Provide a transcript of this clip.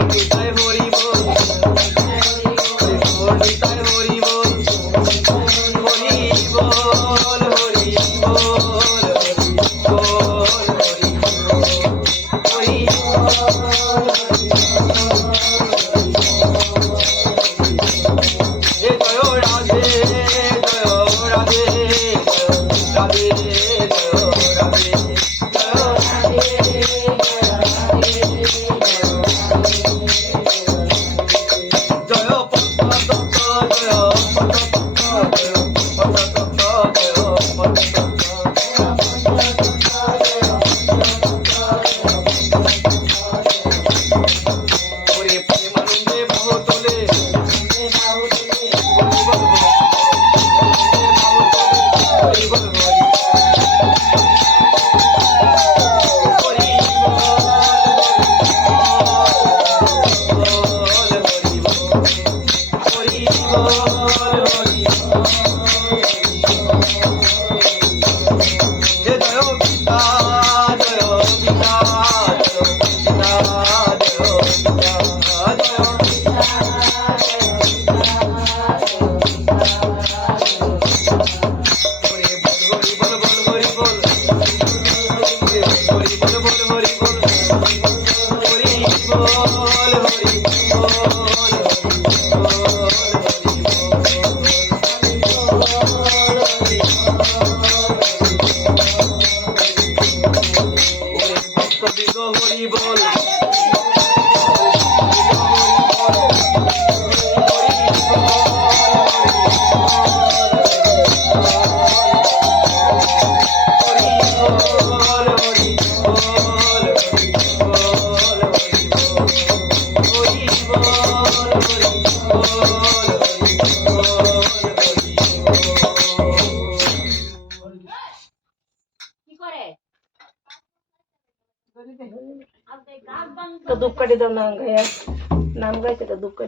Porque কবি तर दुपकाठी जाऊन नाम घ्या नाम घ्यायचे तर दुपकाठी